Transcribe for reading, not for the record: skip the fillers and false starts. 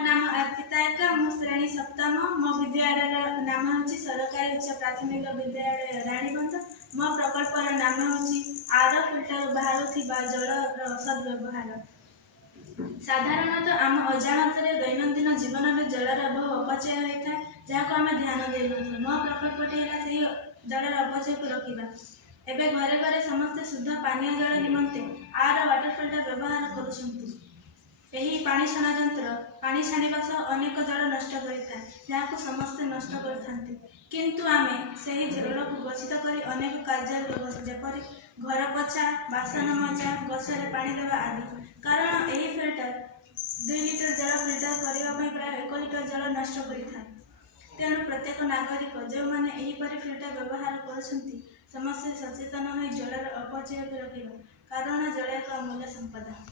नाम अर्पिता एका मो श्रेणी सप्तम मो विद्यालय नाम हूँ सरकारी उच्च प्राथमिक विद्यालय राणीबंध। मो प्रकल्पर नाम हूँ आर फिल्टर बाहर जल सद्व्यवहार। साधारणतः आम अजाणत दैनंदिन जीवन में जलर बहु अपचय होता है जहाँ आम ध्यान दे न। मो प्रकल्पटी है जलर अपचय को रोकवा। एवं घरे घरे समस्ते शुद्ध पानीय जल निमंते आर वाटर फिल्टर व्यवहार करुछंती। यही पानी छाणा यंत्र पानी छाणिबा सह अनेक जल नष्ट करिଥାଏ जहाँ समस्ते नष्ट करथांती। किंतु आमे सही जल को गच्छित करी अनेक कार्य लगस जेपरि घर पोछा बासन मजा गछरे पानी देवा आदि। कारण यही फिल्टर 2 लिटर जल फिल्टर करने प्राय 1 लिटर जल नष्ट करिଥାଏ। तेणु प्रत्येक नागरिक जो मैंने यहीपरि फिल्टर व्यवहार करछंती समस्ते सचेतन हो जलर अपचय को रोकिबा। कारण जल एक अमूल्य संपदा।